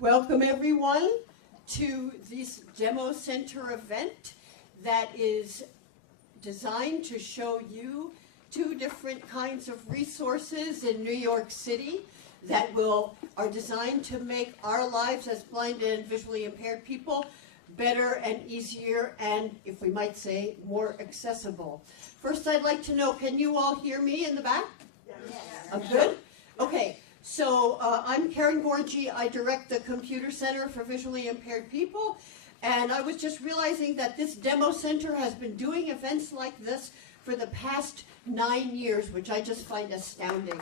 Welcome everyone to this demo center event that is designed to show you two different kinds of resources in New York City that are designed to make our lives as blind and visually impaired people better and easier and, if we might say, more accessible. First, I'd like to know, can you all hear me in the back? Yes. Good? Okay. So I'm Karen Gorgie. I direct the Computer Center for Visually Impaired People, and I was just realizing that this demo center has been doing events like this for the past 9 years, which I just find astounding.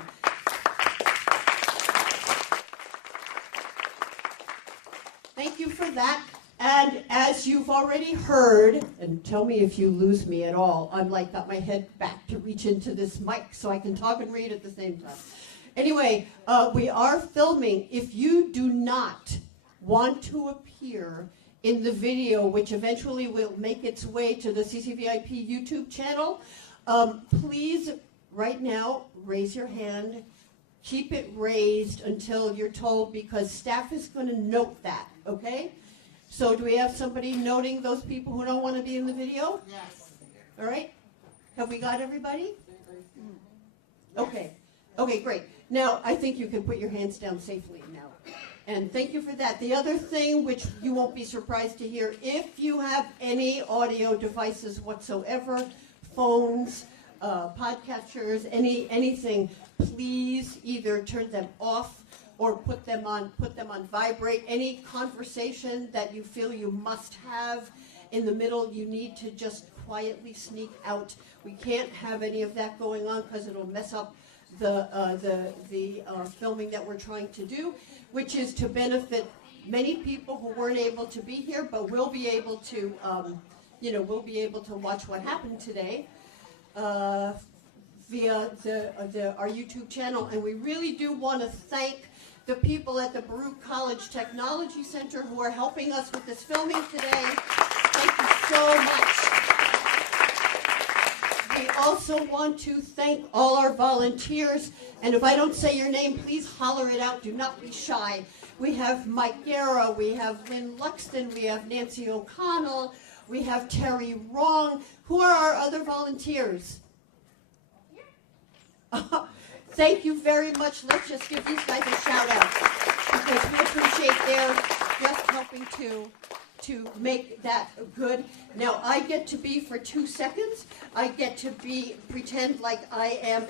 Thank you for that. And as you've already heard, and tell me if you lose me at all, I'm like got my head back to reach into this mic so I can talk and read at the same time. Anyway, we are filming. If you do not want to appear in the video, which eventually will make its way to the CCVIP YouTube channel, please, right now, raise your hand. Keep it raised until you're told, because staff is going to note that, okay? So do we have somebody noting those people who don't want to be in the video? Yes. All right. Have we got everybody? Okay. Okay, great. Now, I think you can put your hands down safely now. And thank you for that. The other thing, which you won't be surprised to hear, if you have any audio devices whatsoever, phones, podcatchers, anything, please either turn them off or put them on vibrate. Any conversation that you feel you must have in the middle, you need to just quietly sneak out. We can't have any of that going on because it'll mess up the filming that we're trying to do, which is to benefit many people who weren't able to be here, but will be able to, we'll be able to watch what happened today via our YouTube channel. And we really do want to thank the people at the Baruch College Technology Center who are helping us with this filming today. Thank you so much. We also want to thank all our volunteers, and if I don't say your name, please holler it out. Do not be shy. We have Mike Guerra, we have Lynn Luxton, we have Nancy O'Connell, we have Terry Wrong. Who are our other volunteers? Thank you very much. Let's just give these guys a shout out, because we appreciate their just helping to make that good. Now, I get to be, for 2 seconds, I get to pretend like I am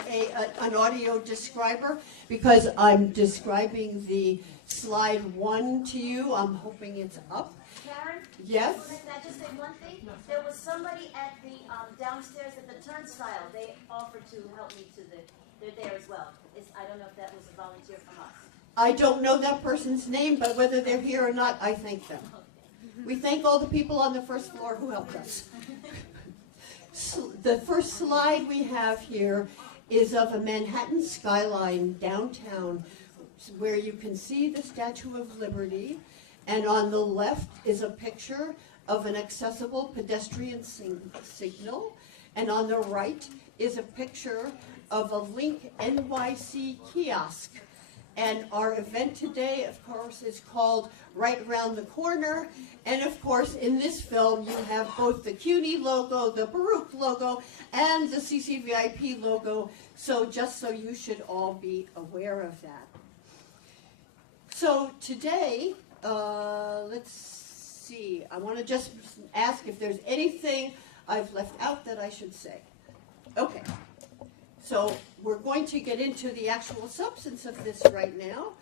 an audio describer, because I'm describing the slide 1 to you. I'm hoping it's up. Karen? Yes? Can I just say one thing? There was somebody at the downstairs at the turnstile. They offered to help me they're there as well. I don't know if that was a volunteer from us. I don't know that person's name, but whether they're here or not, I thank them. We thank all the people on the first floor who helped us. The first slide we have here is of a Manhattan skyline downtown, where you can see the Statue of Liberty, and on the left is a picture of an accessible pedestrian signal, and on the right is a picture of a Link NYC kiosk. And our event today, of course, is called Right Around the Corner. And of course, in this film, you have both the CUNY logo, the Baruch logo, and the CCVIP logo. So just so you should all be aware of that. So today, let's see. I want to just ask if there's anything I've left out that I should say. Okay. So we're going to get into the actual substance of this right now.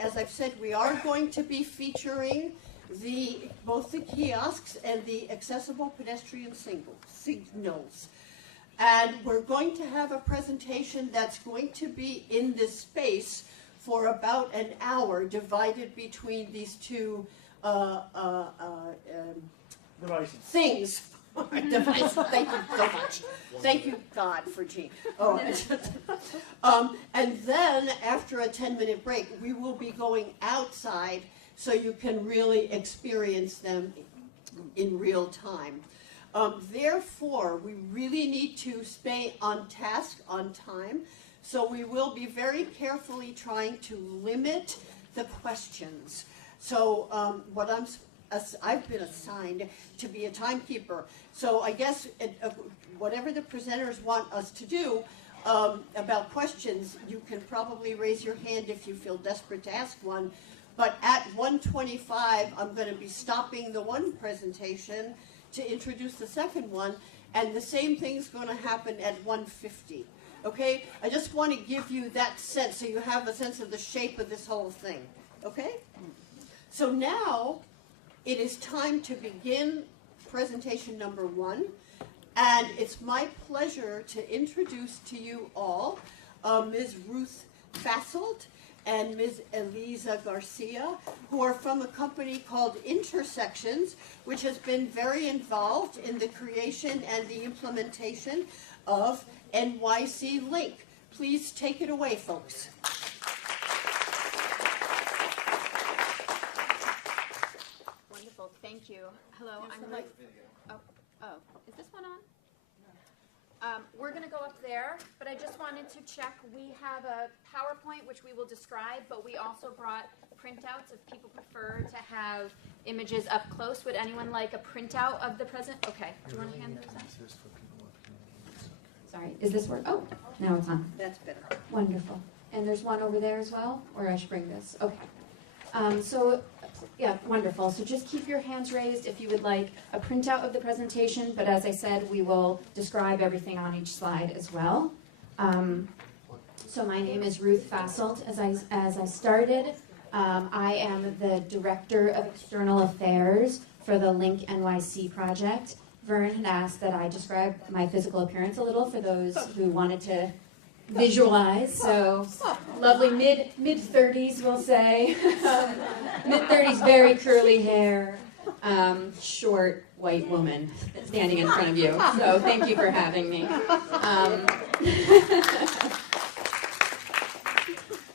As I've said, we are going to be featuring both the kiosks and the accessible pedestrian signals. And we're going to have a presentation that's going to be in this space for about an hour, divided between these two things. Device. Thank you so much. Thank you, God, for Jean. All right. And then, after a 10-minute break, we will be going outside so you can really experience them in real time. Therefore, we really need to stay on task, on time. So we will be very carefully trying to limit the questions. So I've been assigned to be a timekeeper. So I guess whatever the presenters want us to do about questions, you can probably raise your hand if you feel desperate to ask one. But at 1:25, I'm going to be stopping the one presentation to introduce the second one, and the same thing's going to happen at 1:50. Okay? I just want to give you that sense so you have a sense of the shape of this whole thing. Okay? So now it is time to begin presentation number 1, and it's my pleasure to introduce to you all Ms. Ruth Fasoldt and Ms. Eliza Garcia, who are from a company called Intersections, which has been very involved in the creation and the implementation of NYC Link. Please take it away, folks. Wonderful, thank you. Hello, I'm Ruth. Oh, is this one on? We're going to go up there, but I just wanted to check. We have a PowerPoint which we will describe, but we also brought printouts if people prefer to have images up close. Would anyone like a printout of the present? Okay, do you want to hand those out? Sorry, is this work? Oh, now it's on. That's better. Wonderful. And there's one over there as well, or I should bring this? Okay. Yeah, wonderful. So just keep your hands raised if you would like a printout of the presentation, but as I said, we will describe everything on each slide as well. So my name is Ruth Fasoldt. As I started, I am the Director of External Affairs for the Link NYC project. Vern had asked that I describe my physical appearance a little for those who wanted to visualize. So lovely mid-30s, we'll say. Mid-30s, very curly hair, short white woman standing in front of you. So thank you for having me.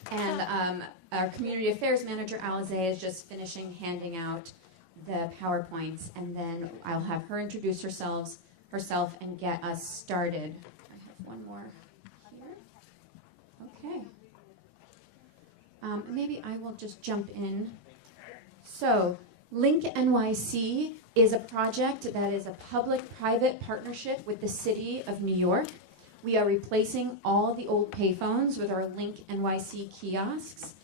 And our community affairs manager, Alize, is just finishing handing out the PowerPoints, and then I'll have her introduce herself and get us started. I have one more here. Okay. Maybe I will just jump in. So, Link NYC is a project that is a public-private partnership with the City of New York. We are replacing all the old payphones with our Link NYC kiosks.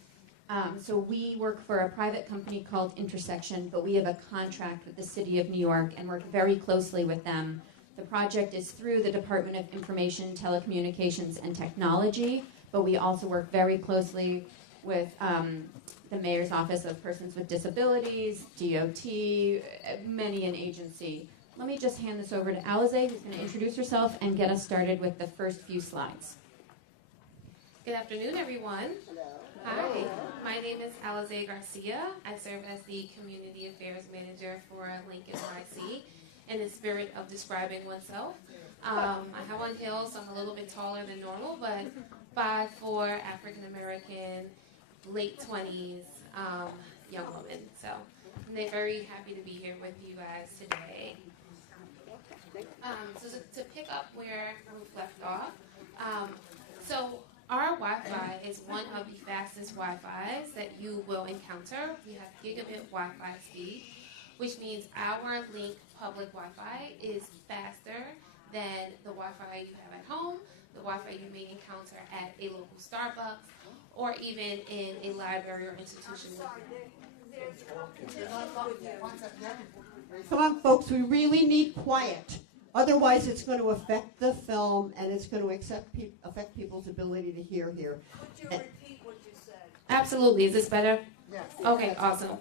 So we work for a private company called Intersection, but we have a contract with the City of New York and work very closely with them. The project is through the Department of Information, Telecommunications, and Technology, but we also work very closely with the Mayor's Office of Persons with Disabilities, DOT, many an agency. Let me just hand this over to Alize, who's going to introduce herself and get us started with the first few slides. Good afternoon, everyone. Hello. Hi, my name is Alize Garcia. I serve as the Community Affairs Manager for Link NYC. In the spirit of describing oneself, I have on heels, so I'm a little bit taller than normal, but 5'4", African American, late 20s, young woman. So I'm very happy to be here with you guys today. So to pick up where Ruth left off, so our Wi-Fi is one of the fastest Wi-Fis that you will encounter. We have gigabit Wi-Fi speed, which means our Link public Wi-Fi is faster than the Wi-Fi you have at home, the Wi-Fi you may encounter at a local Starbucks, or even in a library or institution. Come on, folks, we really need quiet. Otherwise, it's going to affect the film, and it's going to affect people's ability to hear here. Would you repeat what you said? Absolutely. Is this better? Yes. Okay, awesome.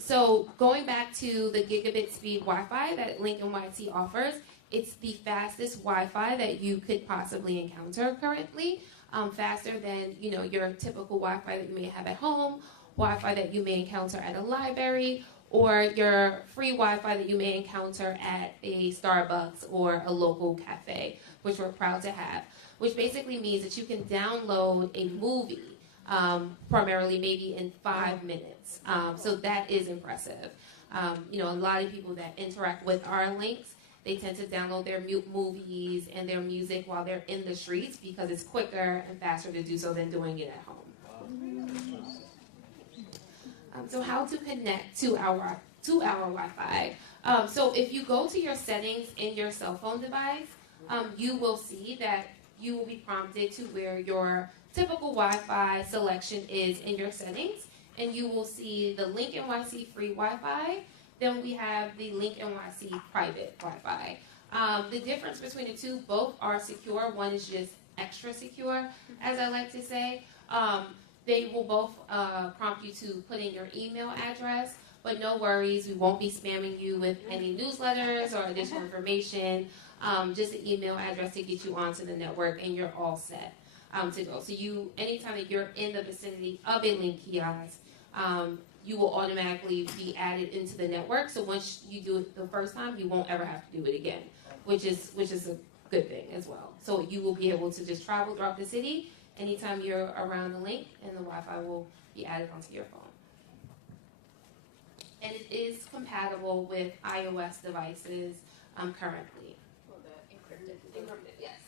So going back to the gigabit speed Wi-Fi that Link NYC offers, it's the fastest Wi-Fi that you could possibly encounter currently, faster than your typical Wi-Fi that you may have at home, Wi-Fi that you may encounter at a library, or your free Wi-Fi that you may encounter at a Starbucks or a local cafe, which we're proud to have, which basically means that you can download a movie primarily maybe in 5 minutes. So that is impressive. A lot of people that interact with our links, they tend to download their movies and their music while they're in the streets because it's quicker and faster to do so than doing it at home. So how to connect to our Wi-Fi. So if you go to your settings in your cell phone device, you will see that you will be prompted to where your typical Wi-Fi selection is in your settings, and you will see the Link NYC free Wi-Fi. Then we have the Link NYC private Wi-Fi. The difference between the two, both are secure. One is just extra secure, as I like to say. They will both prompt you to put in your email address, but no worries, we won't be spamming you with any newsletters or additional information. Just an email address to get you onto the network, and you're all set to go. So anytime that you're in the vicinity of a Link kiosk, you will automatically be added into the network. So once you do it the first time, you won't ever have to do it again, which is a good thing as well. So you will be able to just travel throughout the city anytime you're around the Link, and the Wi-Fi will be added onto your phone. And it is compatible with iOS devices currently. Well, the encrypted, yes.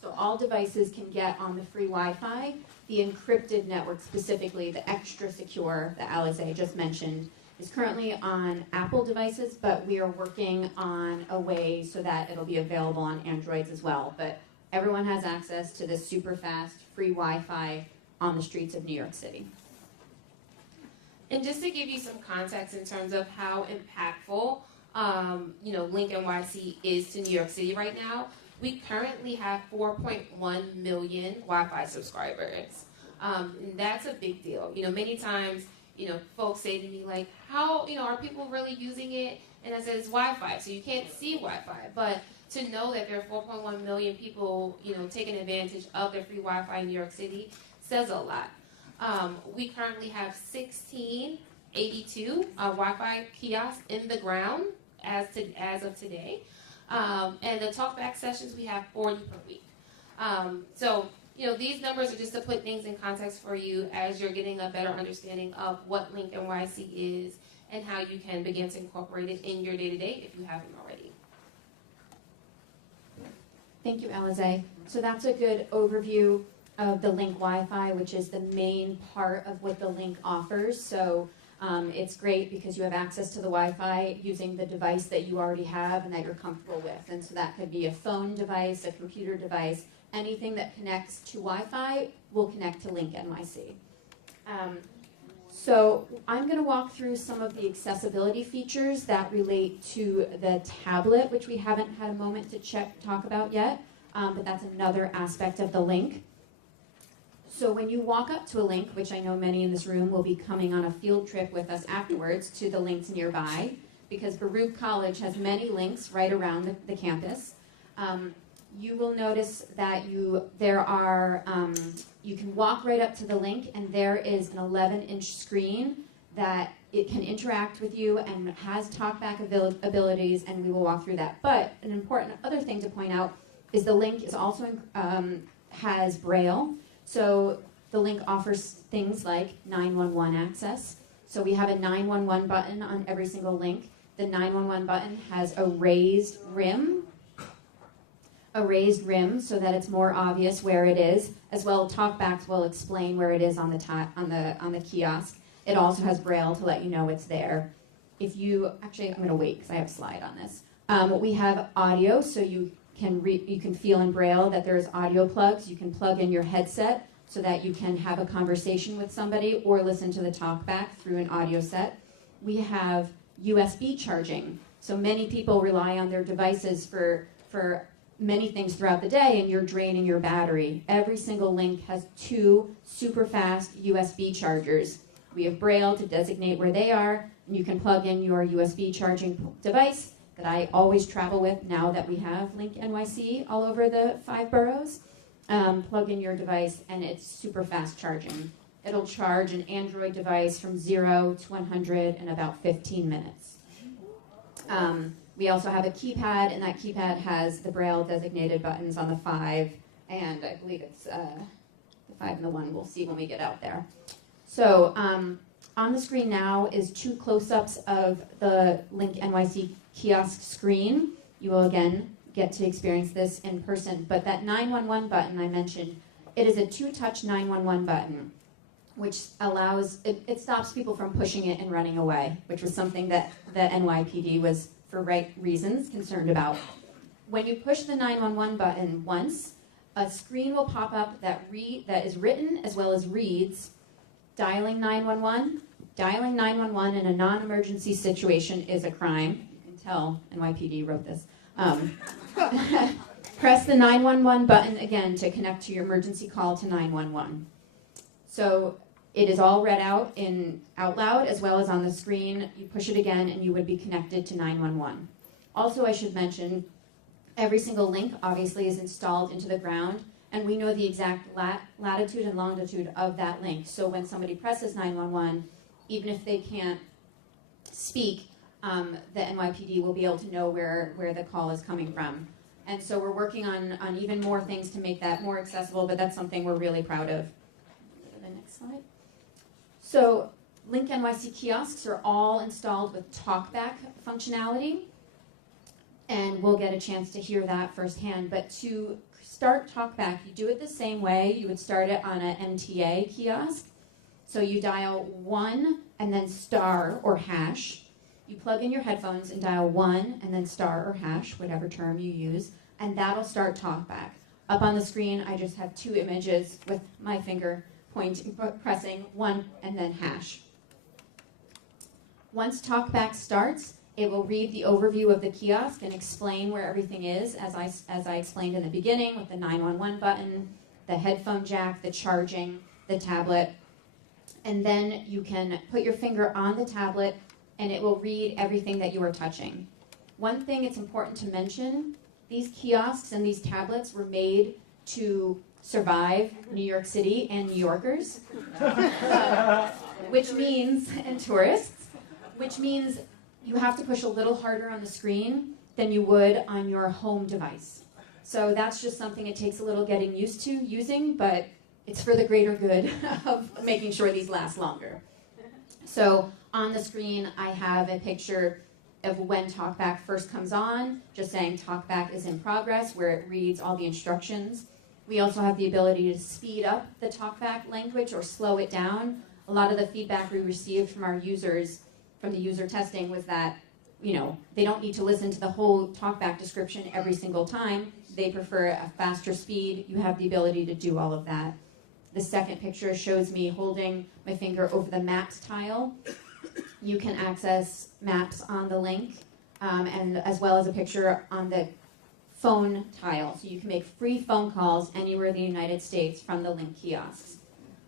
So all devices can get on the free Wi-Fi. The encrypted network, specifically the extra secure that Alize just mentioned, is currently on Apple devices, but we are working on a way so that it'll be available on Androids as well. But everyone has access to this super fast free Wi-Fi on the streets of New York City. And just to give you some context in terms of how impactful, Link NYC is to New York City right now, we currently have 4.1 million Wi-Fi subscribers. And that's a big deal. Many times, folks say to me, like, how, are people really using it? And I said, it's Wi-Fi, so you can't see Wi-Fi. But to know that there are 4.1 million people, taking advantage of the free Wi-Fi in New York City says a lot. We currently have 1682 Wi-Fi kiosks in the ground as of today. And the talkback sessions, we have 40 per week. So these numbers are just to put things in context for you as you're getting a better understanding of what Link NYC is and how you can begin to incorporate it in your day-to-day if you haven't already. Thank you, Alize. So that's a good overview of the Link Wi-Fi, which is the main part of what the Link offers. So it's great because you have access to the Wi-Fi using the device that you already have and that you're comfortable with. And so that could be a phone device, a computer device, anything that connects to Wi-Fi will connect to Link NYC. So I'm going to walk through some of the accessibility features that relate to the tablet, which we haven't had a moment to talk about yet, but that's another aspect of the Link. So when you walk up to a Link, which I know many in this room will be coming on a field trip with us afterwards to the Links nearby, because Baruch College has many Links right around the campus. You will notice that you can walk right up to the Link, and there is an 11-inch screen that it can interact with you and has talkback abilities, and we will walk through that. But an important other thing to point out is the Link is also has Braille. So the Link offers things like 911 access. So we have a 911 button on every single Link. The 911 button has a raised rim so that it's more obvious where it is. As well, talkbacks will explain where it is on the kiosk. It also has Braille to let you know it's there. I'm going to wait because I have a slide on this. We have audio, so you can feel in Braille that there's audio plugs. You can plug in your headset so that you can have a conversation with somebody or listen to the talkback through an audio set. We have USB charging. So many people rely on their devices for many things throughout the day, and you're draining your battery. Every single Link has 2 super fast USB chargers. We have Braille to designate where they are, and you can plug in your USB charging device that I always travel with now that we have Link NYC all over the 5 boroughs. Plug in your device, and it's super fast charging. It'll charge an Android device from 0 to 100 in about 15 minutes. We also have a keypad, and that keypad has the Braille designated buttons on the 5, and I believe it's the 5 and the 1. We'll see when we get out there. So on the screen now is 2 close-ups of the Link NYC kiosk screen. You will again get to experience this in person. But that 911 button I mentioned, it is a 2-touch 911 button. which allows, it stops people from pushing it and running away, which was something that the NYPD was, for right reasons, concerned about. When you push the 911 button once, a screen will pop up that is written as well as reads, dialing 911. Dialing 911 in a non-emergency situation is a crime. You can tell NYPD wrote this. Press the 911 button again to connect to your emergency call to 911. So it is all read out loud as well as on the screen. You push it again and you would be connected to 911. Also, I should mention, every single link obviously is installed into the ground, and we know the exact latitude and longitude of that link. So when somebody presses 911, even if they can't speak, the NYPD will be able to know where the call is coming from. And so we're working on even more things to make that more accessible, but that's something we're really proud of. Go to the next slide. So Link NYC kiosks are all installed with talkback functionality, and we'll get a chance to hear that firsthand. But to start talkback, you do it the same way you would start it on an MTA kiosk. So you dial 1 and then star or hash. You plug in your headphones and dial 1 and then star or hash, whatever term you use, and that'll start talkback. Up on the screen, I just have 2 images with my finger pointing, pressing 1 and then hash. Once talkback starts, it will read the overview of the kiosk and explain where everything is, as I explained in the beginning, with the 911 button, the headphone jack, the charging, the tablet. And then you can put your finger on the tablet and it will read everything that you are touching. One thing it's important to mention, these kiosks and these tablets were made to survive New York City and New Yorkers, which means, and tourists, which means you have to push a little harder on the screen than you would on your home device. So that's just something it takes a little getting used to using, but it's for the greater good of making sure these last longer. So on the screen, I have a picture of when talkback first comes on, just saying talkback is in progress, where it reads all the instructions. We also have the ability to speed up the talkback language or slow it down. A lot of the feedback we received from our users, from the user testing, was that, you know, they don't need to listen to the whole talkback description every single time. They prefer a faster speed. You have the ability to do all of that. The second picture shows me holding my finger over the maps tile. You can access maps on the link, and as well as a picture on the phone tile. So you can make free phone calls anywhere in the United States from the Link kiosks.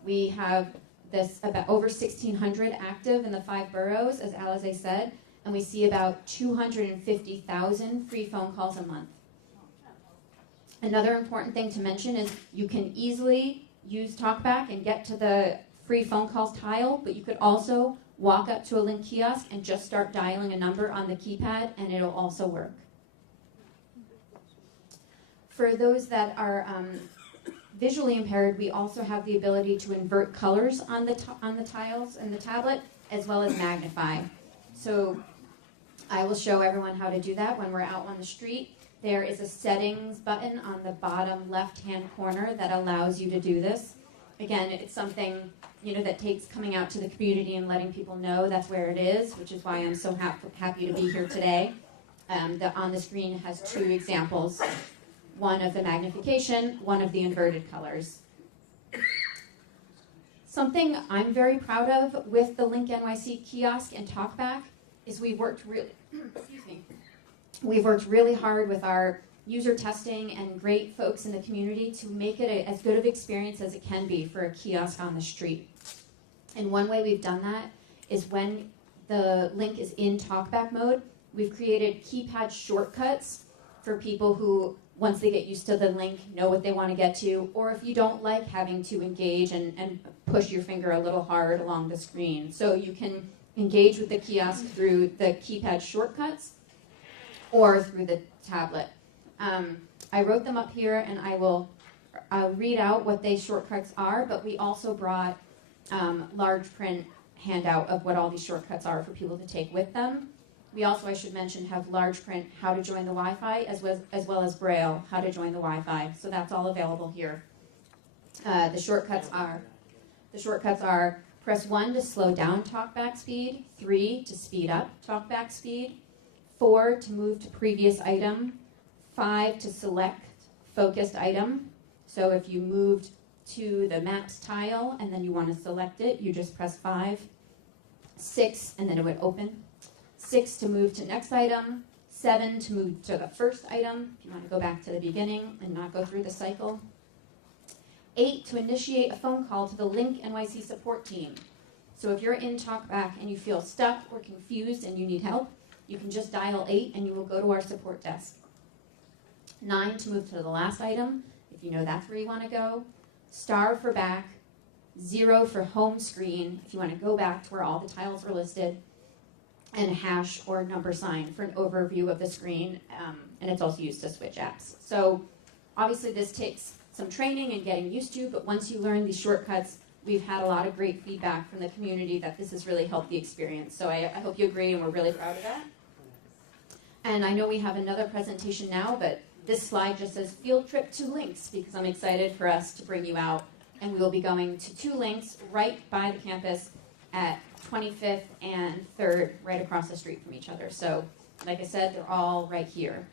We have this about over 1,600 active in the 5 boroughs, as Alize said, and we see about 250,000 free phone calls a month. Another important thing to mention is you can easily use talkback and get to the free phone calls tile, but you could also walk up to a Link kiosk and just start dialing a number on the keypad, and it'll also work. For those that are visually impaired, we also have the ability to invert colors on the tiles and the tablet, as well as magnify. So I will show everyone how to do that when we're out on the street. There is a settings button on the bottom left-hand corner that allows you to do this. Again, it's something, you know, that takes coming out to the community and letting people know that's where it is, which is why I'm so happy to be here today. On the screen has 2 examples, one of the magnification, one of the inverted colors. Something I'm very proud of with the Link NYC kiosk and talkback is we've worked really hard with our user testing and great folks in the community to make it as good of an experience as it can be for a kiosk on the street. And one way we've done that is when the Link is in talkback mode, we've created keypad shortcuts for people who, once they get used to the Link, know what they want to get to, or if you don't like having to engage and push your finger a little hard along the screen. So you can engage with the kiosk through the keypad shortcuts or through the tablet. I wrote them up here, and I'll read out what these shortcuts are, but we also brought large print handout of what all these shortcuts are for people to take with them. We also, I should mention, have large print how to join the Wi-Fi, as well as Braille, how to join the Wi-Fi. So that's all available here. The shortcuts are The shortcuts are press 1 to slow down talkback speed, 3 to speed up talkback speed, 4 to move to previous item, 5 to select focused item. So if you moved to the maps tile and then you want to select it, you just press 5. 6, and then it would open. 6 to move to next item. 7 to move to the first item, if you want to go back to the beginning and not go through the cycle. 8 to initiate a phone call to the Link NYC support team. So if you're in talkback and you feel stuck or confused and you need help, you can just dial 8 and you will go to our support desk. 9 to move to the last item, if you know that's where you want to go. Star for back. 0 for home screen, if you want to go back to where all the tiles are listed. And a hash or number sign for an overview of the screen, and it's also used to switch apps. So obviously this takes some training and getting used to, but once you learn these shortcuts, we've had a lot of great feedback from the community that this has really helped the experience. So I hope you agree, and we're really proud of that. And I know we have another presentation now, but this slide just says field trip to links, because I'm excited for us to bring you out, and we will be going to 2 links right by the campus at 25th and 3rd, right across the street from each other. So, like I said, they're all right here.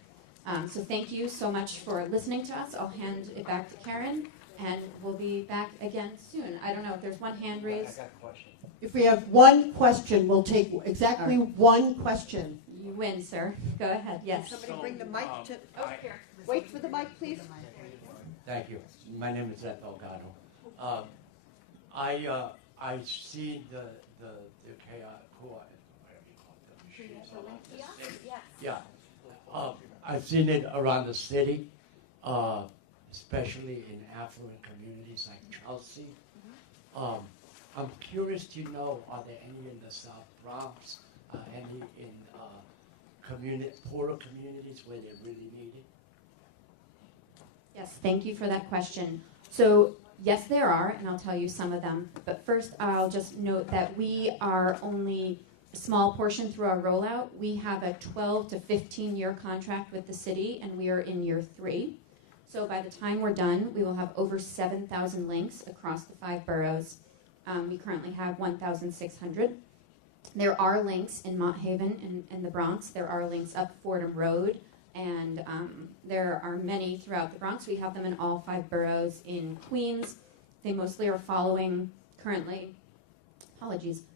So thank you so much for listening to us. I'll hand it back to Karen, and we'll be back again soon. I don't know if there's one hand raised. I got a question. If we have one question, we'll take exactly All right. one question. You win, sir. Go ahead. Yes. Somebody bring the mic to, Here. wait for the mic, please. Thank you. My name is Ed Delgado. I see the chaos, whatever you call them. Yeah. I've seen it around the city, especially in affluent communities like Chelsea. I'm curious to know, are there any in the South Bronx, any in poorer communities where they really need it? Yes, thank you for that question. So, yes, there are, and I'll tell you some of them. But first, I'll just note that we are only a small portion through our rollout. We have a 12 to 15-year contract with the city, and we are in year 3. So by the time we're done, we will have over 7,000 links across the 5 boroughs. We currently have 1,600. There are links in Mott Haven and the Bronx. There are links up Fordham Road. And there are many throughout the Bronx. We have them in all 5 boroughs in Queens. They mostly are following currently,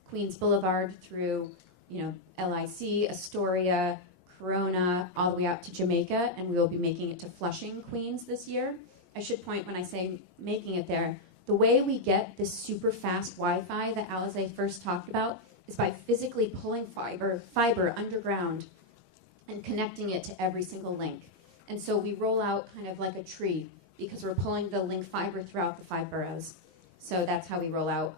Queens Boulevard through, LIC, Astoria, Corona, all the way out to Jamaica, and we will be making it to Flushing, Queens this year. I should point when I say making it there, the way we get this super fast Wi-Fi that Alize first talked about is by physically pulling fiber underground and connecting it to every single link. And so we roll out kind of like a tree because we're pulling the link fiber throughout the 5 boroughs. So that's how we roll out.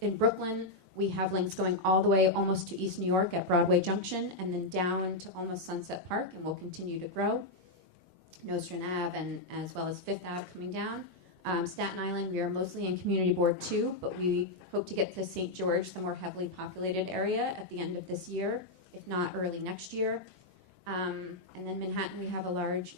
In Brooklyn, we have links going all the way almost to East New York at Broadway Junction and then down to almost Sunset Park, and we'll continue to grow. Nostrand Ave and as well as 5th Ave coming down. Staten Island, we are mostly in Community Board 2, but we hope to get to St. George, the more heavily populated area, at the end of this year, if not early next year. And then Manhattan, we have a large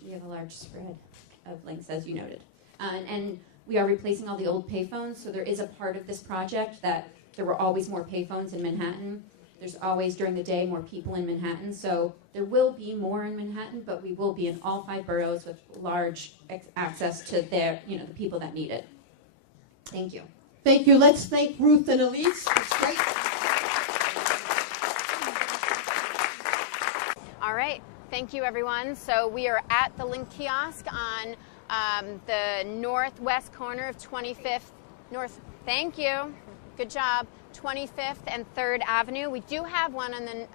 spread of links, as you noted. And we are replacing all the old payphones, so there is a part of this project that there were always more payphones in Manhattan. There's always, during the day, more people in Manhattan, so there will be more in Manhattan, but we will be in all 5 boroughs with large access to the people that need it. Thank you. Thank you. Let's thank Ruth and Elise. That's great. All right. Thank you, everyone. So we are at the Link kiosk on the northwest corner of 25th North. Thank you. Good job. 25th and 3rd Avenue. We do have one on the,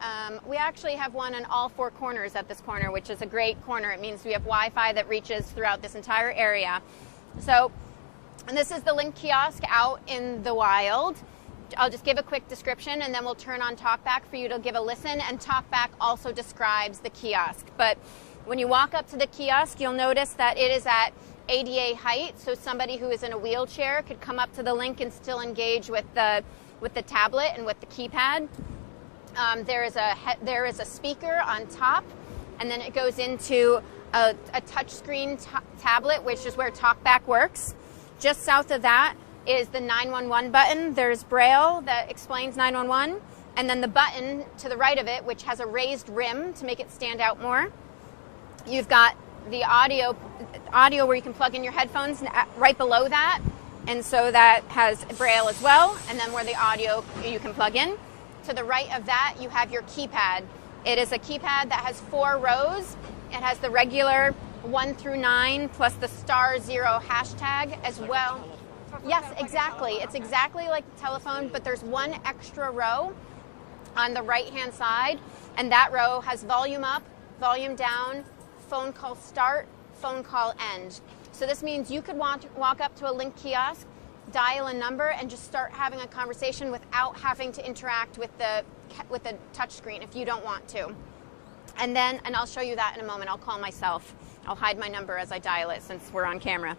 we actually have one on all 4 corners at this corner, which is a great corner. It means we have Wi-Fi that reaches throughout this entire area. So, and this is the Link kiosk out in the wild. I'll just give a quick description and then we'll turn on talkback for you to give a listen, and talkback also describes the kiosk. But when you walk up to the kiosk, you'll notice that it is at ADA height, so somebody who is in a wheelchair could come up to the Link and still engage with the tablet and with the keypad. There is a speaker on top, and then it goes into a touchscreen tablet, which is where talkback works. Just south of that, is the 911 button. There's Braille that explains 911, and then the button to the right of it, which has a raised rim to make it stand out more. You've got the audio where you can plug in your headphones right below that, and so that has Braille as well, and then where the audio you can plug in. To the right of that, you have your keypad. It is a keypad that has 4 rows. It has the regular 1 through 9 plus the *0 hashtag as well. Yes, exactly. It's exactly like the telephone, but there's one extra row on the right-hand side, and that row has volume up, volume down, phone call start, phone call end. So this means you could walk up to a Link kiosk, dial a number, and just start having a conversation without having to interact with the touch screen if you don't want to. And I'll show you that in a moment. I'll call myself. I'll hide my number as I dial it since we're on camera.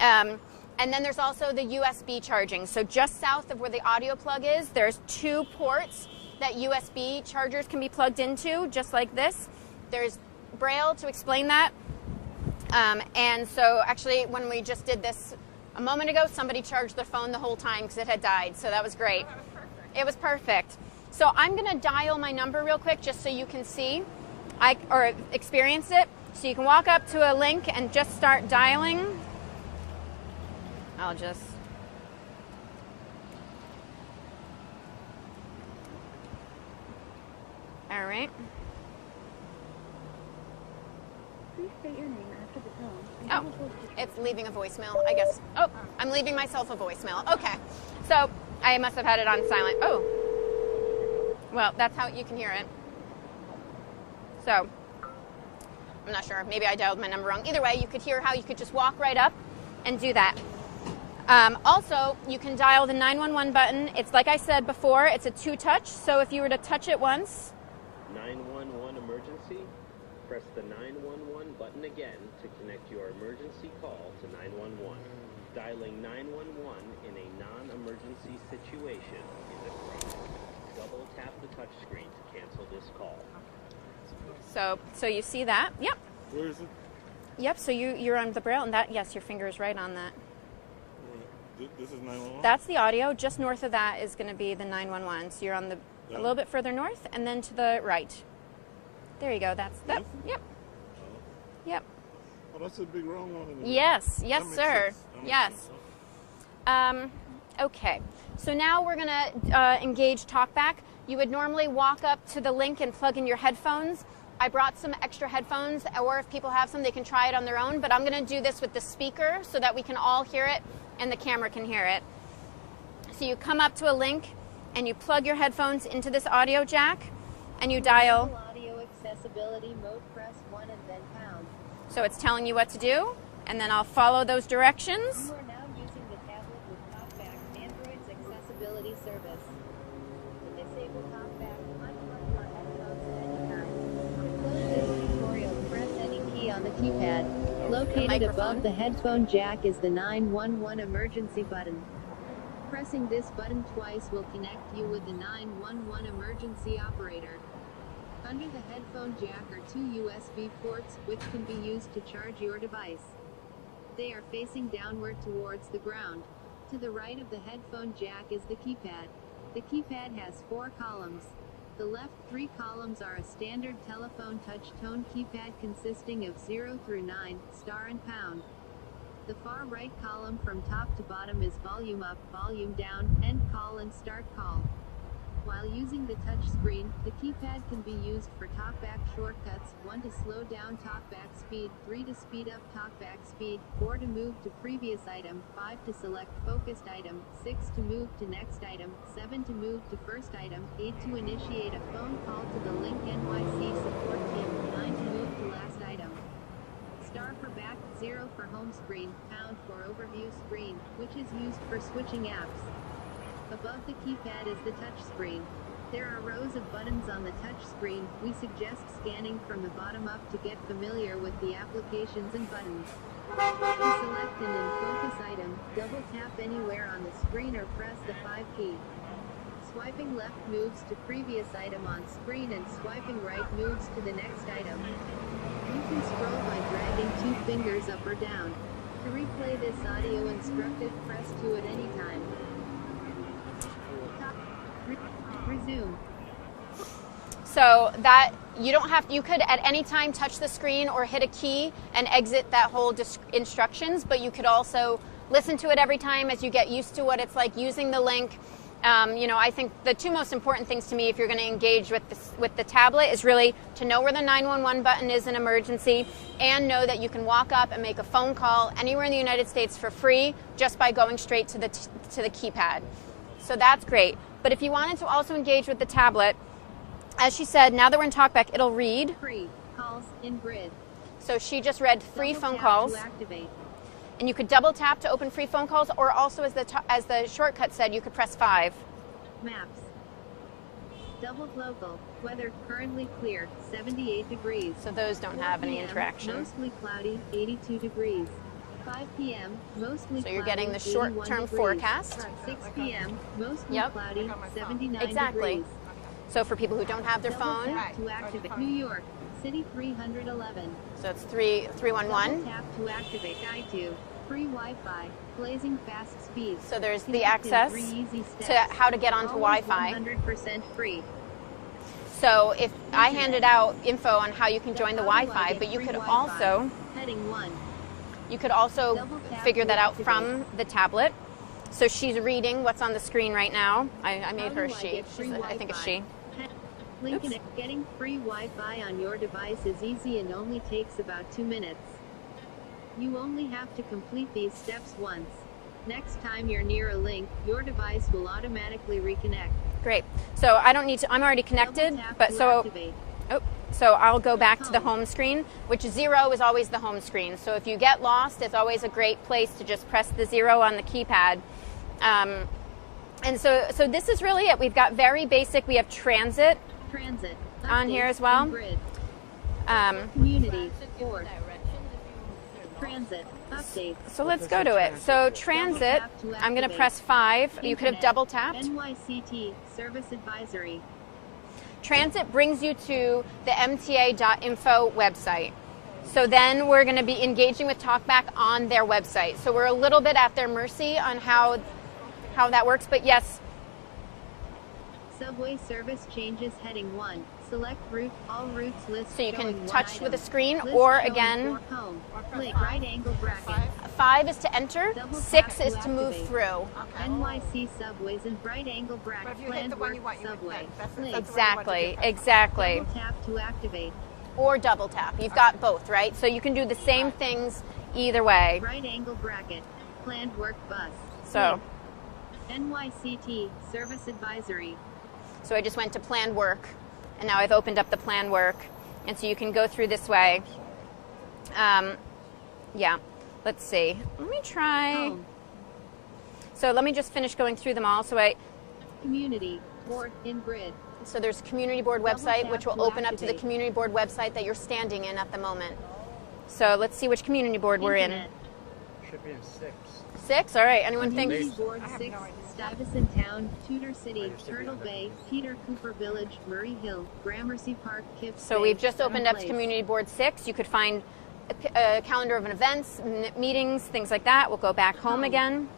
And then there's also the USB charging. So just south of where the audio plug is, there's 2 ports that USB chargers can be plugged into, just like this. There's Braille to explain that. And so actually, when we just did this a moment ago, somebody charged their phone the whole time because it had died. So that was great. It was perfect. So I'm going to dial my number real quick just so you can see or experience it. So you can walk up to a Link and just start dialing. All right. Please state your name after the tone. Oh, it's leaving a voicemail, I guess. Oh, I'm leaving myself a voicemail. Okay. So I must have had it on silent. Oh. Well, that's how you can hear it. So I'm not sure. Maybe I dialed my number wrong. Either way, you could hear how you could just walk right up and do that. Also, you can dial the 911 button. It's like I said before, it's a 2-touch. So if you were to touch it once. 911 emergency. Press the 911 button again to connect your emergency call to 911. Dialing 911 in a non-emergency situation is a crime. Double tap the touchscreen to cancel this call. So you see that? Yep. Where is it? Yep. So you're on the Braille, and that, yes, your finger is right on that. This is 911? That's the audio. Just north of that is going to be the 911. So you're on a little bit further north, and then to the right. There you go. That's that. Yep. Yep. Oh, that's a big wrong one. Yes, sir. Yes. Okay. So now we're going to engage talkback. You would normally walk up to the Link and plug in your headphones. I brought some extra headphones, or if people have some, they can try it on their own. But I'm going to do this with the speaker so that we can all hear it and the camera can hear it. So you come up to a Link and you plug your headphones into this audio jack and you dial. Audio accessibility mode, press 1 and then pound. So it's telling you what to do, and then I'll follow those directions. You are now using the tablet with talkback, Android's accessibility service. To disable talkback, unplug your headphones at any time. To close this tutorial, press any key on the keypad. Located above the headphone jack is the 911 emergency button. Pressing this button twice will connect you with the 911 emergency operator. Under the headphone jack are 2 USB ports, which can be used to charge your device. They are facing downward towards the ground. To the right of the headphone jack is the keypad. The keypad has 4 columns. The left 3 columns are a standard telephone touch-tone keypad consisting of 0 through 9, star and pound. The far right column from top to bottom is volume up, volume down, end call and start call. While using the touch screen, the keypad can be used for talkback shortcuts, 1 to slow down talkback speed, 3 to speed up talkback speed, 4 to move to previous item, 5 to select focused item, 6 to move to next item, 7 to move to first item, 8 to initiate a phone call to the Link NYC support team, 9 to move to last item. Star for back, 0 for home screen, pound for overview screen, which is used for switching apps. Above the keypad is the touch screen. There are rows of buttons on the touch screen. We suggest scanning from the bottom up to get familiar with the applications and buttons. To select an in-focus item, double tap anywhere on the screen or press the 5 key. Swiping left moves to previous item on screen and swiping right moves to the next item. You can scroll by dragging 2 fingers up or down. To replay this audio instructive, press 2 at any time. Resume. So that you don't have, you could at any time touch the screen or hit a key and exit that whole instructions, but you could also listen to it every time as you get used to what it's like using the link. You know, I think the two most important things to me if you're going to engage with the tablet is really to know where the 911 button is in emergency and know that you can walk up and make a phone call anywhere in the United States for free just by going straight to the keypad. So that's great. But if you wanted to also engage with the tablet, as she said, now that we're in talkback, it'll read. Free calls in grid. So she just read free phone calls. To activate. And you could double tap to open free phone calls, or also, as the shortcut said, you could press 5. Maps. Double local. Weather currently clear, 78 degrees. So those don't have any 4 p.m., interaction. Mostly cloudy, 82 degrees. 5 p.m., mostly So you're cloudy, getting the 81 short-term degrees. forecast. 6 p.m., mostly Yep. cloudy, 79 Exactly. degrees. So for people who don't have their Double phone, tap to activate. New York, City 311. so it's 311. Double tap to activate. Guide to free Wi-Fi, blazing fast speeds. So there's the Connect in access 3 easy to steps. how to get onto Always Wi-Fi. 100% free. So if I handed out info on how you can join the How do I Wi-Fi, get but you free could Wi-Fi? also Heading 1. Double tap figure to that out activate. from the tablet. So she's reading what's on the screen right now. I made How her do a I she. get free I think it's Wi-Fi? she. Link Oops. getting free Wi-Fi on your device is easy and only takes about 2 minutes. You only have to complete these steps once. Next time you're near a link, your device will automatically reconnect. Great. So I don't need to. I'm already connected, Double tap but to so activate. so I'll go back to the Home. home screen, which 0 is always the home screen. So if you get lost, it's always a great place to just press the 0 on the keypad. And so this is really it. We've got very basic. We have transit. Transit. On here Updates as well. and Grid. Um, Community. Board. Transit. Updates. so let's go to it. So transit. tap to I'm going to activate. press 5. You could have Internet. double tapped. NYCT. Service advisory. Transit brings you to the mta.info website. So then we're going to be engaging with Talkback on their website. So we're a little bit at their mercy on how that works. But yes, Subway service changes heading 1. Select route. All routes list so you can showing one touch with a item. screen, List or showing again, for home. Click right angle bracket. 5 is to enter, Double 6 tap is to move activate. through. NYC subways and right angle bracket. But if you hit Planned the one work you want, you would subway. get. That's Link. the Exactly, exactly. Double tap to activate. Or double tap. You've got both, right? So you can do the same things either way. Right angle bracket. Planned work bus. So, NYCT service advisory. so I just went to planned work, and now I've opened up the planned work, and so you can go through this way. Yeah, let's see. Let me try. Home. So let me just finish going through them all. Community. Board in grid. So there's community board Double website, tap which will to open up to the activate. community board website that you're standing in at the moment. So let's see which community board we're in. Internet. Should be in 6. 6? All right. Anyone Community think? board 6. Stuyvesant Town, Tudor City, Turtle Bay, Peter Cooper Village, Murray Hill, Gramercy Park, Kips So Bay, we've just Center opened up Place. community board 6. You could find a calendar of events, meetings, things like that. We'll go back home Home. again.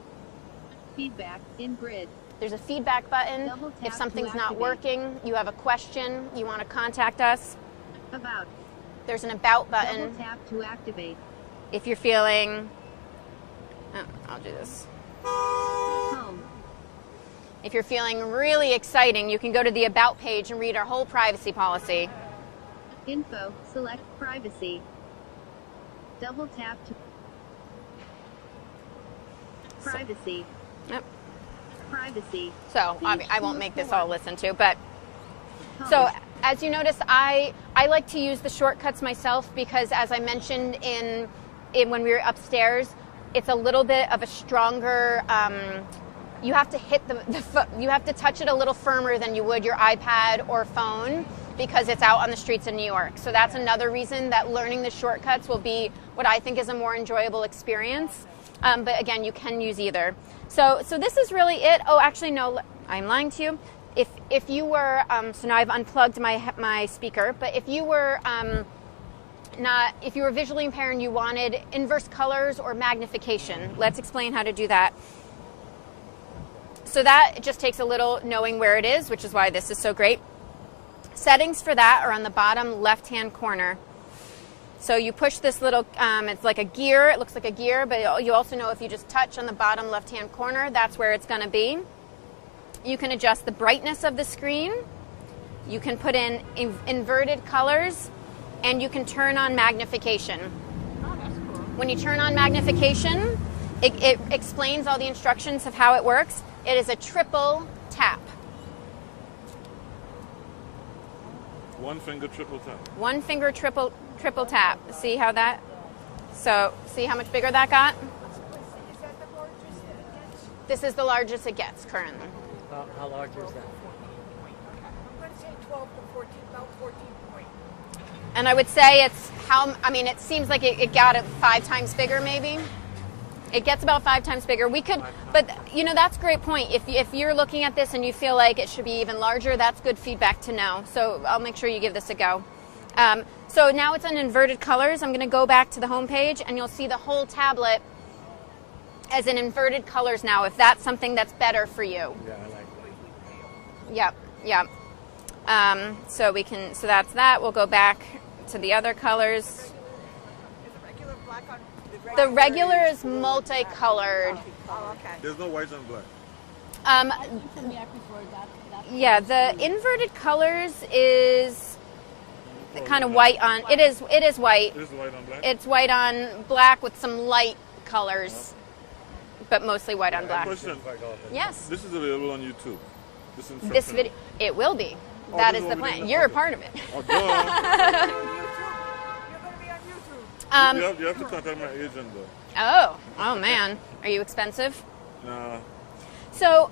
Feedback in grid. There's a feedback button. Double tap If something's to not activate. working, you have a question, you want to contact us, About. there's an about Double button. tap to activate. If you're feeling, I'll do this. Home. If you're feeling really exciting, you can go to the about page and read our whole privacy policy. Info. Select privacy. Double tap to privacy. Yep. Privacy. So I won't make this all listened to, but Home. so as you notice, I like to use the shortcuts myself because, as I mentioned in when we were upstairs, it's a little bit of a stronger. You have to hit you have to touch it a little firmer than you would your iPad or phone because it's out on the streets of New York. So that's another reason that learning the shortcuts will be what I think is a more enjoyable experience. But again, you can use either. So this is really it. Oh, actually, no, I'm lying to you. If you were, so now I've unplugged my speaker, but if you were if you were visually impaired and you wanted inverse colors or magnification. Let's explain how to do that. So that just takes a little knowing where it is, which is why this is so great. Settings for that are on the bottom left-hand corner. So you push this little, it's like a gear, it looks like a gear, but you also know if you just touch on the bottom left-hand corner, that's where it's going to be. You can adjust the brightness of the screen. You can put in inverted colors, and you can turn on magnification. Oh, that's cool. When you turn on magnification, it explains all the instructions of how it works. It is a triple tap. One finger triple tap. One finger triple tap. See how that? So see how much bigger that got? Is that the largest that it gets? This is the largest it gets currently. How large is that? I'm going to say 12 to 14, about 14 point. And I would say it's it seems like it got it 5 times bigger maybe. It gets about 5 times bigger. We could, but that's a great point. If you're looking at this and you feel like it should be even larger, that's good feedback to know. So I'll make sure you give this a go. So now it's on inverted colors. I'm going to go back to the home page, and you'll see the whole tablet as in inverted colors now, if that's something that's better for you. Yeah, I like Yep, yep. So that's that. We'll go back to the other colors. Is the regular black on? The regular is multicolored. Oh, okay. There's no white and black. Yeah, the inverted colors is kind of white on. It is white. It is white on black. It's white on black with some light colors, but mostly white on black. Question. Yes. This is available on YouTube. This instruction. This video, it will be. Oh, That this is will the be plan. in the- You're a okay. part of it. Oh, duh. You're going to be on YouTube. you have to contact my agent though. Oh man, are you expensive? Nah. So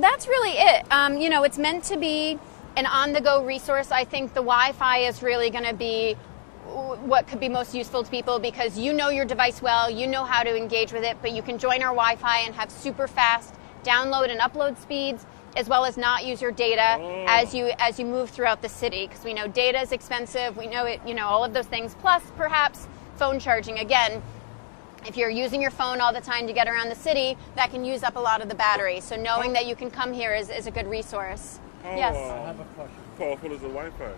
that's really it. It's meant to be an on-the-go resource. I think the Wi-Fi is really going to be what could be most useful to people because you know your device well, you know how to engage with it, but you can join our Wi-Fi and have super fast download and upload speeds, as well as not use your data as you move throughout the city, because we know data is expensive. We know it. All of those things. Plus, perhaps phone charging again. If you're using your phone all the time to get around the city, that can use up a lot of the battery. So knowing that you can come here is a good resource. Yes. I have a question. Powerful is the Wi-Fi.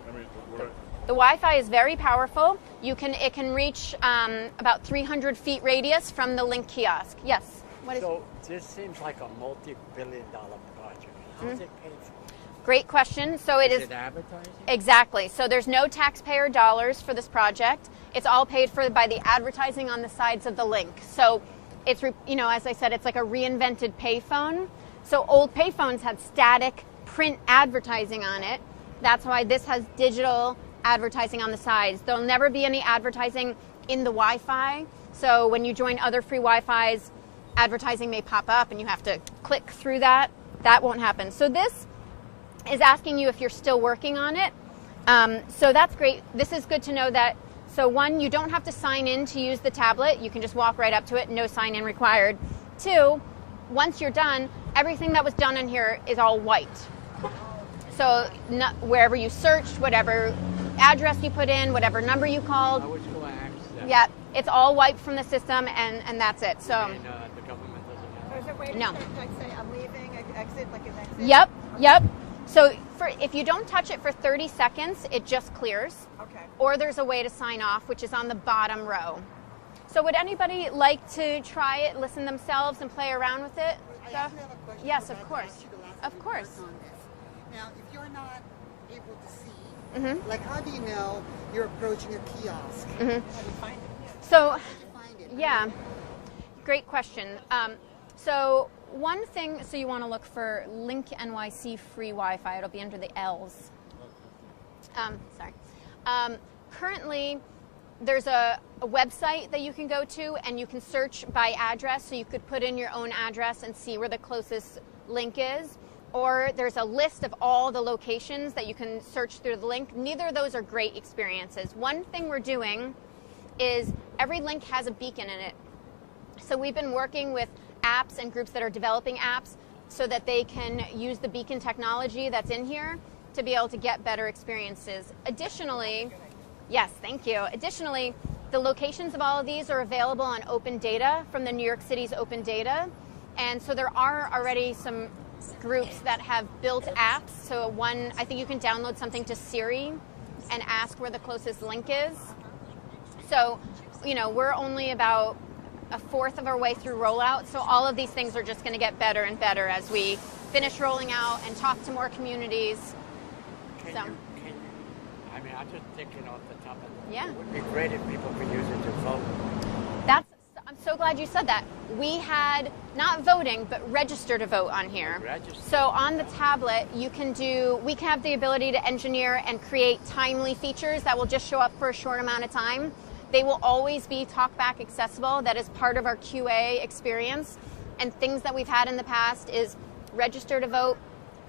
The Wi-Fi is very powerful. It can reach about 300 feet radius from the Link kiosk. Yes. So this seems like a multi-billion-dollar project. How's it paid for? Great question. So it is it advertising? Exactly. So there's no taxpayer dollars for this project. It's all paid for by the advertising on the sides of the Link. So it's, as I said, it's like a reinvented payphone. So old payphones had static print advertising on it. That's why this has digital advertising on the sides. There'll never be any advertising in the Wi-Fi. So when you join other free Wi-Fis, advertising may pop up and you have to click through that. That won't happen. So this is asking you if you're still working on it. So that's great. This is good to know that. So one, you don't have to sign in to use the tablet. You can just walk right up to it. No sign in required. Two, once you're done, everything that was done in here is all white. So wherever you searched, whatever address you put in, whatever number you called. I was going to ask that. Yeah, it's all wiped from the system, and that's it. So. And the government doesn't have Is there a way to No. like say I'm leaving, exit, like an exit? Yep. So if you don't touch it for 30 seconds, it just clears. Okay. Or there's a way to sign off, which is on the bottom row. So would anybody like to try it, listen themselves, and play around with it? I actually have a question. Yes, because of I've course. asked you the last Of time we course. worked on this. Now, if you're not able to see, Mm-hmm. like how do you know you're approaching a kiosk? Mm-hmm. How do you find it? So, How do you find it? yeah, great question. So one thing, so you want to look for Link NYC free Wi-Fi. It'll be under the L's. Currently, there's a website that you can go to, and you can search by address. So you could put in your own address and see where the closest link is. Or there's a list of all the locations that you can search through the link. Neither of those are great experiences. One thing we're doing is every link has a beacon in it. So we've been working with apps and groups that are developing apps so that they can use the beacon technology that's in here to be able to get better experiences. Additionally, Yes, thank you. Additionally, the locations of all of these are available on open data from the New York City's open data. And so there are already some groups that have built apps. So one, I think you can download something to Siri and ask where the closest link is. So, you know, we're only about a fourth of our way through rollout. So all of these things are just going to get better and better as we finish rolling out and talk to more communities. I mean, I'm just thinking off the top of the Yeah. It would be great if people could use it to vote. I'm so glad you said that. We had not voting, but register to vote on here. Register. So on the tablet, we can have the ability to engineer and create timely features that will just show up for a short amount of time. They will always be talkback accessible. That is part of our QA experience. And things that we've had in the past is register to vote,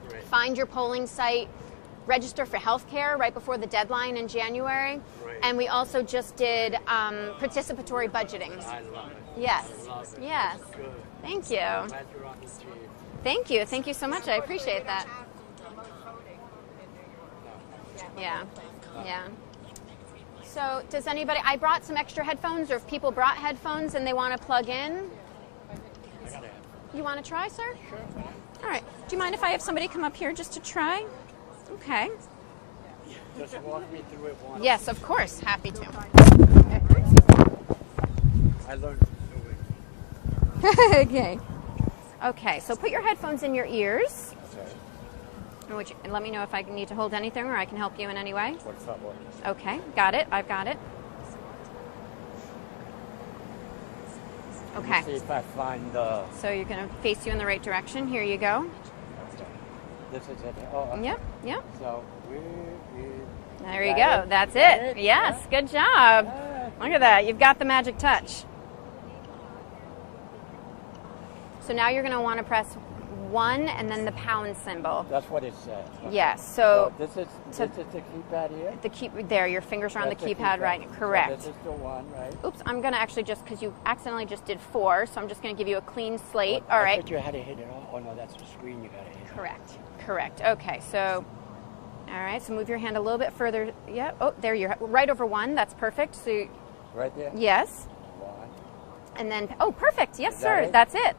Great. find your polling site, register for healthcare right before the deadline in January. Great. And we also just did participatory budgeting. I love it. Yes. I love it. Yes. Good. Thank you. Glad you're on the team. Thank you. Thank you so much. I appreciate that. Yeah. Yeah. So does anybody, I brought some extra headphones, or if people brought headphones and they want to plug in. You want to try, sir? Sure. All right. Do you mind if I have somebody come up here just to try? Okay. Just walk me through it once. Yes, of course. Happy to. I learned to do it. Okay. Okay, so put your headphones in your ears. Okay. And let me know if I need to hold anything or I can help you in any way. What's that one? Okay, got it. I've got it. Let me Okay. see if I find the... So you're going to face you in the right direction. Here you go. This is it. Oh, okay. Yep, yep. So There you Got go. it? That's Got it. it? Yes, Yeah. good job. Ah. Look at that. You've got the magic touch. So now you're going to want to press 1 and then the pound symbol. That's what it says. Yes. So this is the keypad here? there, your fingers are on the That's keypad, right? So Correct. this is the one, right? Oops, I'm going to actually just, because you accidentally just did 4, so I'm just going to give you a clean slate. Well, All I right. thought you had to hit it all. Oh, no, that's the screen you got to hit. Correct. Correct. Okay, so, all right, so move your hand a little bit further. Yeah, oh, there you're right over 1. That's perfect. So, Right there? yes. 1. And then, oh, perfect. Yes, Is sir. that it? That's it.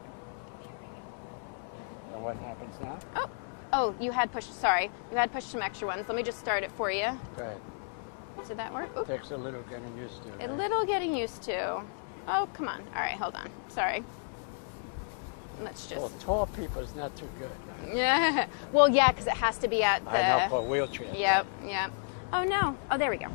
And what happens now? Oh, you had pushed some extra ones. Let me just start it for you. Go ahead. Did that work? Oop. Takes a little getting used to. A Right? little getting used to. Oh, come on. All right, hold on. Sorry. Let's just. For tall people, it's not too good. Yeah. Well, yeah, because it has to be at the. I know, for wheelchairs. Yep. Yep. Oh no. Oh, there we go.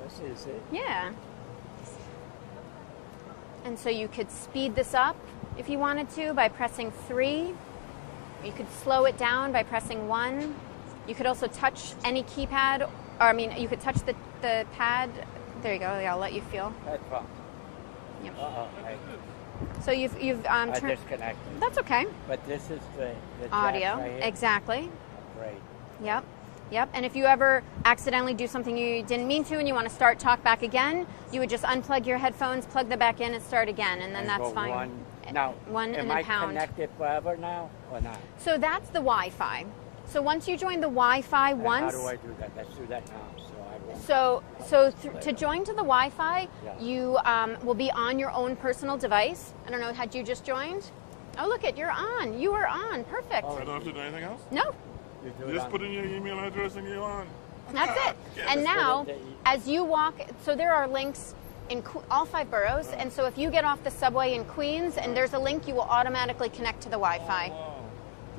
That's easy. Yeah. And so you could speed this up if you wanted to by pressing 3. You could slow it down by pressing 1. You could also touch any keypad, or I mean, you could touch the pad. There you go. Yeah, I'll let you feel. Headphone. Yep. Uh-oh. So you've I turned. disconnected. That's okay. But this is the jack Audio. right here? Exactly. Great. Yep. Yep. And if you ever accidentally do something you didn't mean to and you want to start talkback again, you would just unplug your headphones, plug them back in, and start again, and then And that's go fine. One. Now, One am and I then pound. connected forever now or not? So that's the Wi-Fi. So once you join the Wi-Fi And once. How do I do that? Let's do that now. To join to the Wi-Fi, Yeah. you will be on your own personal device. I don't know, had you just joined? Oh, look it, you're on. You are on. Perfect. I don't have to do anything else? No, You just put in your email address and you're on. that's it. And now, as you walk, so there are links in all 5 boroughs, and so if you get off the subway in Queens and there's a link, you will automatically connect to the Wi-Fi. Wow.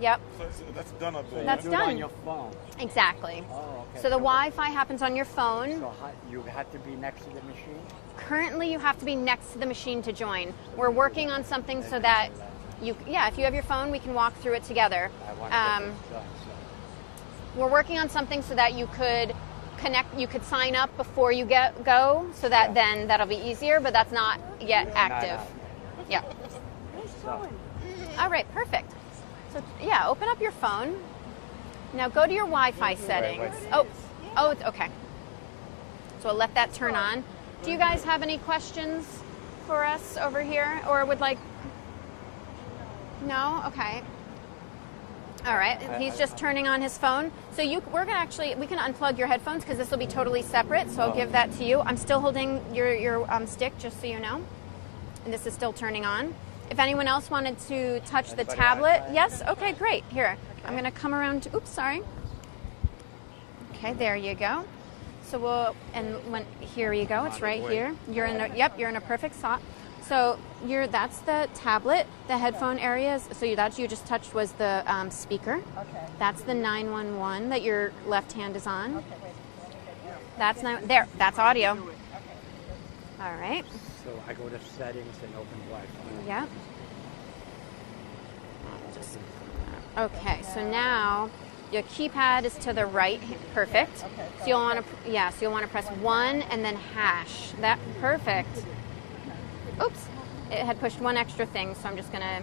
Yep, So that's done up there. That's You do it done. on your phone. exactly. Oh, okay. So the Wi-Fi happens on your phone. So you have to be next to the machine? Currently, you have to be next to the machine to join. We're working on something so that if you have your phone, we can walk through it together. I want to get this done. We're working on something so that you could connect, you could sign up before you go, so that then that'll be easier, but that's not yet active. Yeah. So, All right, perfect. So yeah, open up your phone. Now go to your Wi-Fi settings. Oh, it's okay. So I'll let that turn on. Do you guys have any questions for for us over here, or would like? No. Okay. All right. He's just turning on his phone. So we're gonna we can unplug your headphones because this will be totally separate. So I'll give that to you. I'm still holding your stick, just so you know, and this is still turning on. If anyone else wanted to touch the tablet, yes. Okay, great. Here, I'm gonna come around. Oops, sorry. Okay, there you go. So here you go. It's right here. You're in a perfect spot. So that's the tablet. The headphone areas. So that you just touched was the speaker. Okay. That's the 911 that your left hand is on. Okay, wait. That's there. That's audio. Okay. All right. So I go to settings and open Wi-Fi. Yeah. Okay. So now your keypad is to the right. Perfect. Okay. So you'll want to press 1 and then hash. That perfect. Oops. It had pushed one extra thing, so I'm just gonna.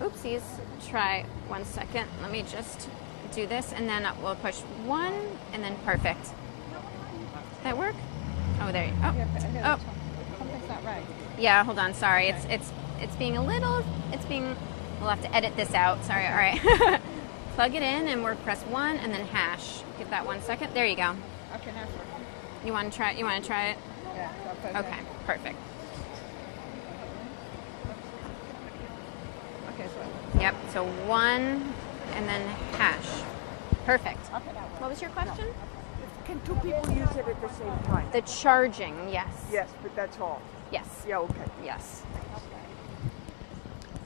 Oopsies. Try 1 second. Let me just do this, and then we'll push 1, and then perfect. That work? Oh, there you go. Oh. Something's not right. Yeah, hold on. Sorry. It's being a little. We'll have to edit this out. Sorry. All right. Plug it in, and we're press 1, and then hash. Give that 1 second. There you go. Okay, now it's working. You want to try it? Yeah. Okay. Perfect. Okay, so. Yep. So 1, and then hash. Perfect. Okay, now. What was your question? Can two people use it at the same time? The charging. Yes. Yes, but that's all. Yes. Yeah, okay. Yes.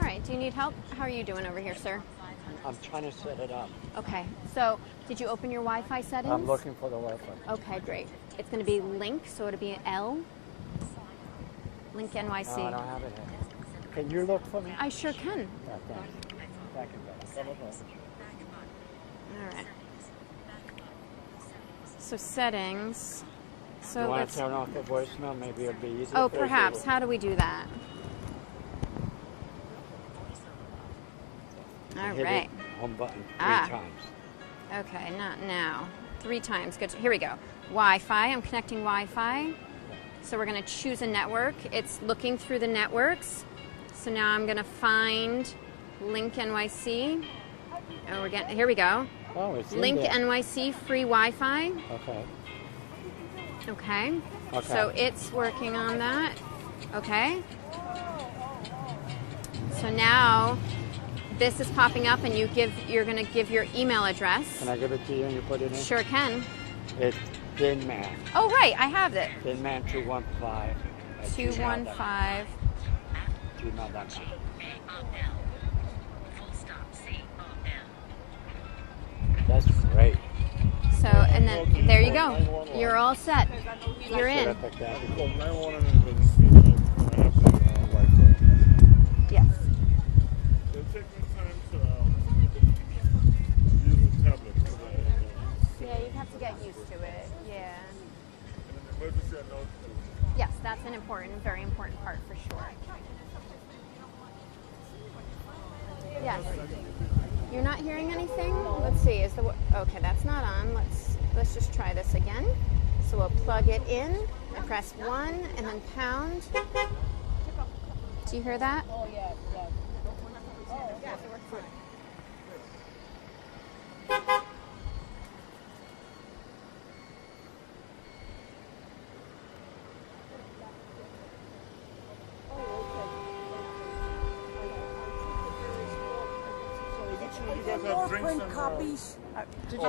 All right. Do you need help? How are you doing over here, sir? I'm trying to set it up. Okay. So, did you open your Wi-Fi settings? I'm looking for the Wi-Fi. Okay, great. It's going to be Link, so it'll be L. Link NYC. No, I don't have it here. Can you look for me? I sure can. Yeah, thanks. Thank you. All right. So settings. So you want let's. to turn off the voicemail? Maybe it'll be easier. Oh, perhaps. How do we do that? All Hit right. home button 3 times. Okay, not now. 3 times. Good. Here we go. Wi-Fi. I'm connecting Wi-Fi. So we're going to choose a network. It's looking through the networks. So now I'm going to find Link NYC. Oh, here we go. Oh, it's Link in there. NYC free Wi-Fi. Okay. Okay. Okay. So it's working on that. Okay. So now this is popping up, and you're going to give your email address. Can I give it to you and you put it in? Sure can. It's ThinMan. Oh, right. I have it. ThinMan215. 215. gmail.com. That's great. So, and then there you go. You're all set. You're in. Because 911 emergency, I have the Wi-Fi. Yes. It'll take me time to use the tablet. Yeah, you have to get used to it. Yeah. And an emergency, I know too. Yes, that's an important, very important part for sure. Yes. You're not hearing anything? Let's see. Okay, that's not on. Let's just try this again. So we'll plug it in and press 1 and then pound. Do you hear that? Oh, yeah, yeah. Oh, yeah, it works good. You guys have drinks and copies. Did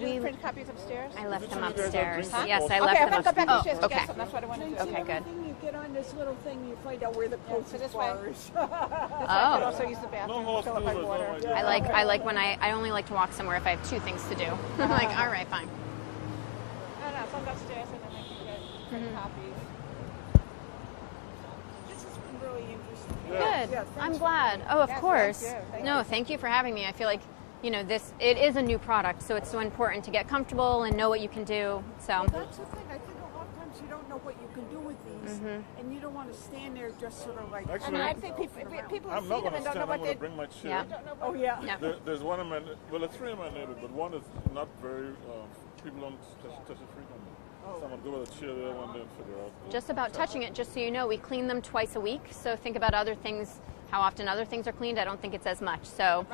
you print copies upstairs? I left them you guys have upstairs. drinks? Yes, I Okay, left I'm them gonna go back upstairs. upstairs. Oh, okay. That's what I wanted to do. Okay, good. You get on this little thing, you find out where the closest this way. bar is. I could also use the bathroom. No Fill up my hostels, water. no idea. I like when I only like to walk somewhere if I have 2 things to do. I'm like, all right, fine. No, so I'll go upstairs and then I can get print copies. This has been really interesting. Good. Yeah, I'm thanks. glad. Oh, of Yes, course. thank you. Thank No, you. thank you for having me. I feel like, it is a new product, so it's so important to get comfortable and know what you can do. So, That's the thing. I think a lot of times you don't know what you can do with these, and you don't want to stand there just sort of like. Actually, And I think people I'm see not them going and to don't know stand. I'm what going they to bring my chair. Yeah. Oh yeah. yeah. There's one in my, well, there's 3 in my neighborhood, but one is not very, people don't touch it frequently. Someone go with a chair there one day and figure out. Just about touching it, just so you know, we clean them twice a week. So think about other things, how often other things are cleaned. I don't think it's as much. So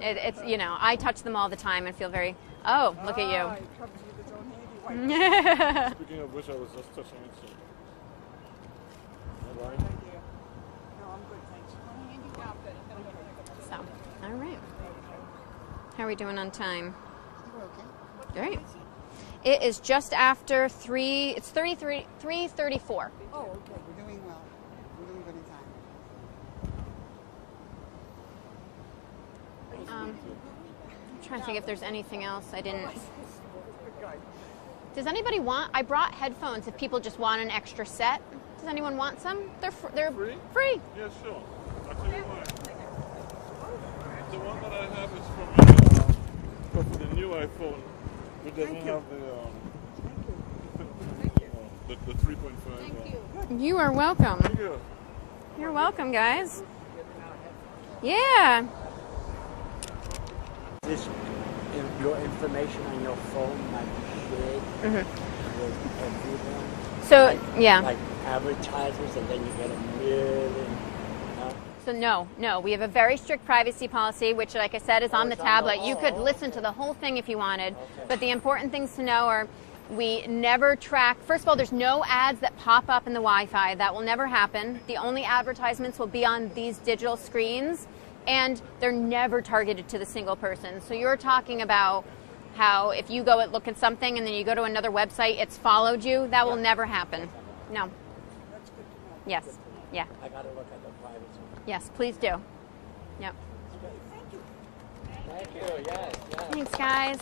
it's, you know, I touch them all the time and feel very, oh, look at you. Speaking of which, I was just touching it. So. All right. No, I'm good, thanks. So, all right. How are we doing on time? We're okay. Great. It is just after 3, it's 3:34. Oh, okay. We're doing well. We're doing good in time. I'm trying to think if there's anything else I didn't. Does anybody want? I brought headphones if people just want an extra set. Does anyone want some? They're Free? free. Yeah, sure. Actually, the one that I have is for the new iPhone, which doesn't have the 3.5. You are welcome. Thank you. You're welcome, guys. Yeah. This, your information on your phone might be shared with everyone. So, yeah. Like advertisers, and then you get a million. So no, we have a very strict privacy policy, which, like I said, is on the tablet. You could listen to the whole thing if you wanted. But the important things to know are we never track. First of all, there's no ads that pop up in the Wi-Fi. That will never happen. The only advertisements will be on these digital screens, and they're never targeted to the single person. So you're talking about how if you go and look at something and then you go to another website, it's followed you. That will never happen. No. Yes. Yeah. I gotta look at the privacy. Yes, please do. Yep. Thank you. Yes. Thanks, guys.